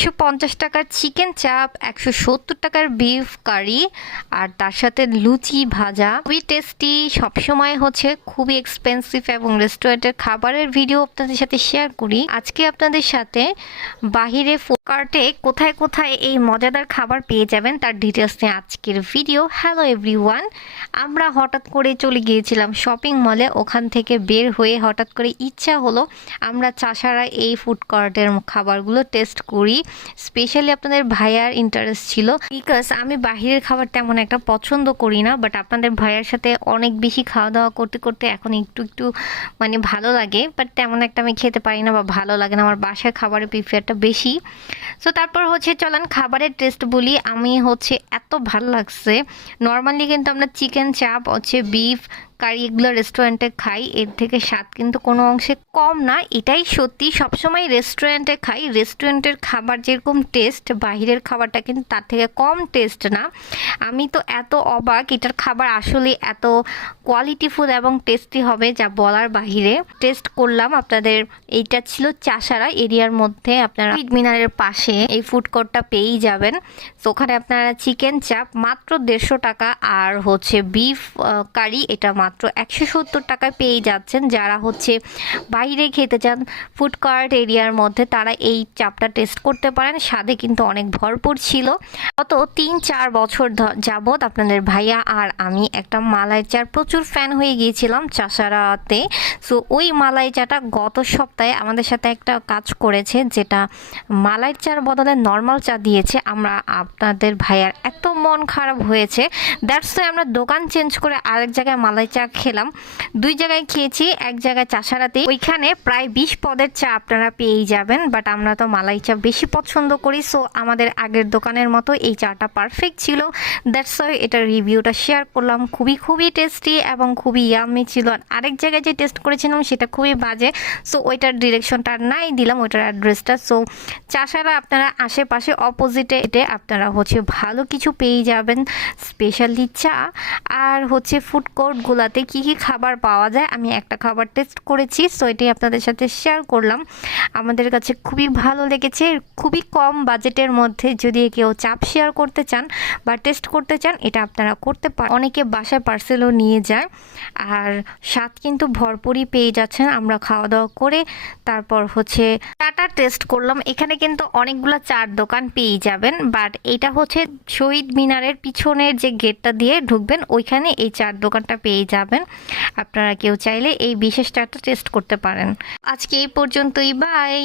150 টাকার চিকেন চাপ, 170 টাকার বিফ কারি, আর তার সাথে লুচি ভাজা। খুবই টেস্টি, সবসময় হচ্ছে খুবই এক্সপেন্সিভ এবং রেস্টুরেন্টের খাবারের ভিডিও আপনাদের সাথে শেয়ার করি। আজকে আপনাদের সাথে বাহিরে ফুড কার্টে কোথায় কোথায় এই মজাদার খাবার পেয়ে যাবেন তার ডিটেলস নিয়ে আজকের ভিডিও। হ্যালো এভরিওয়ান, আমরা হঠাৎ করে চলে গিয়েছিলাম শপিং মলে। ওখান থেকে বের হয়ে হঠাৎ করে ইচ্ছা হলো আমরা চাষারা এই ফুড কার্টের খাবারগুলো টেস্ট করি। স্পেশালি আপনাদের ভাইয়ার ইন্টারেস্ট ছিল, বিকজ আমি বাহিরের খাবার তেমন একটা পছন্দ করি না, বাট আপনাদের ভাইয়ার সাথে অনেক বেশি খাওয়া দাওয়া করতে করতে এখন একটু একটু মানে ভালো লাগে, বাট তেমন একটা আমি খেতে পারি না বা ভালো লাগে না, আমার বাসার খাবারের প্রিফারটা বেশি। সো তারপর হচ্ছে চলেন খাবারের টেস্ট বলি। আমি হচ্ছে এত ভালো লাগছে। নর্মালি কিন্তু আমরা চিকেন চাপ হচ্ছে বিফ কারি এগুলো রেস্টুরেন্টে খাই, এর থেকে স্বাদ কিন্তু কোনো অংশে কম না, এটাই সত্যি। সবসময় রেস্টুরেন্টে খাই, রেস্টুরেন্টের খাবার যেরকম টেস্ট বাহিরের খাবারটা কিন্তু তার থেকে কম টেস্ট না। আমি তো এত অবাক, এটার খাবার আসলে এত কোয়ালিটিফুল এবং টেস্টি হবে যা বলার বাহিরে। টেস্ট করলাম আপনাদের, এইটা ছিল চাষারা এরিয়ার মধ্যে, আপনারা ঈদ মিনারের পাশে এই ফুড কোর্টটা পেয়েই যাবেন। তো ওখানে আপনারা চিকেন চাপ মাত্র 150 টাকা আর হচ্ছে বিফ কারি এটা মাত্র 170 টাকায় পেয়ে যাচ্ছেন। যারা হচ্ছে বাইরে খেতে চান ফুড কার্ট এরিয়ার মধ্যে তারা এই চাপটা টেস্ট করতে পারেন, স্বাদে কিন্তু অনেক ভরপুর ছিল। গত 3-4 বছর যাবৎ আপনাদের ভাইয়া আর আমি একটা মালাই চার প্রচুর ফ্যান হয়ে গিয়েছিলাম চাষারাতে। সো ওই মালাই চাটা গত সপ্তাহে আমাদের সাথে একটা কাজ করেছে, যেটা মালাই চার বদলে নর্মাল চা দিয়েছে। আমরা আপনাদের ভাইয়ার এত মন খারাপ হয়েছে, দ্যাটস ওয়াই আমরা দোকান চেঞ্জ করে আরেক জায়গায় মালাই চা খেলাম। 2 জায়গায় খেয়েছি, এক জায়গায় চাষারাতে, ওইখানে প্রায় 20 পদের চা আপনারা পেয়েই যাবেন, বাট আমরা তো মালাই চা বেশি পছন্দ করি। সো আমাদের আগের দোকানের মতো এই চাটা পারফেক্ট ছিল, দ্যাটস ওয়াই এটার রিভিউটা শেয়ার করলাম। খুবই খুবই টেস্টি এবং খুবই ইয়াম্মি ছিল। আর আরেক জায়গায় যে টেস্ট করেছিলাম সেটা খুবই বাজে, সো ওইটার ডিরেকশনটা নাই দিলাম, ওইটার অ্যাড্রেসটা। সো চাষারা আপনারা আশেপাশে অপোজিটে আপনারা হচ্ছে ভালো কিছু পেয়ে যাবেন, স্পেশালি চা। আর হচ্ছে ফুড কোর্টগুলোতে কী কী খাবার পাওয়া যায় আমি একটা খাবার টেস্ট করেছি, সো এটাই আপনাদের সাথে শেয়ার করলাম। আমাদের কাছে খুবই ভালো লেগেছে, খুবই কম বাজেটের মধ্যে যদি কেউ চাপ শেয়ার করতে চান বা টেস্ট করতে চান এটা আপনারা করতে পারেন। অনেকে বাসায় পার্সেলও নিয়ে যায়, আর স্বাদ কিন্তু ভরপুরই পেয়ে যাচ্ছেন। আমরা খাওয়া দাওয়া করে তারপর হচ্ছে চাটা টেস্ট করলাম। এখানে কিন্তু অনেকগুলো চার দোকান পেয়ে যাবেন, বাট এটা হচ্ছে শহীদ মিনারের পিছনের যে গেটটা দিয়ে ঢুকবেন ওইখানে এই চার দোকানটা পেয়ে যাবেন। আপনারা কেউ চাইলে এই বিশেষ চাটা টেস্ট করতে পারেন। আজকে এই পর্যন্তই, বাই।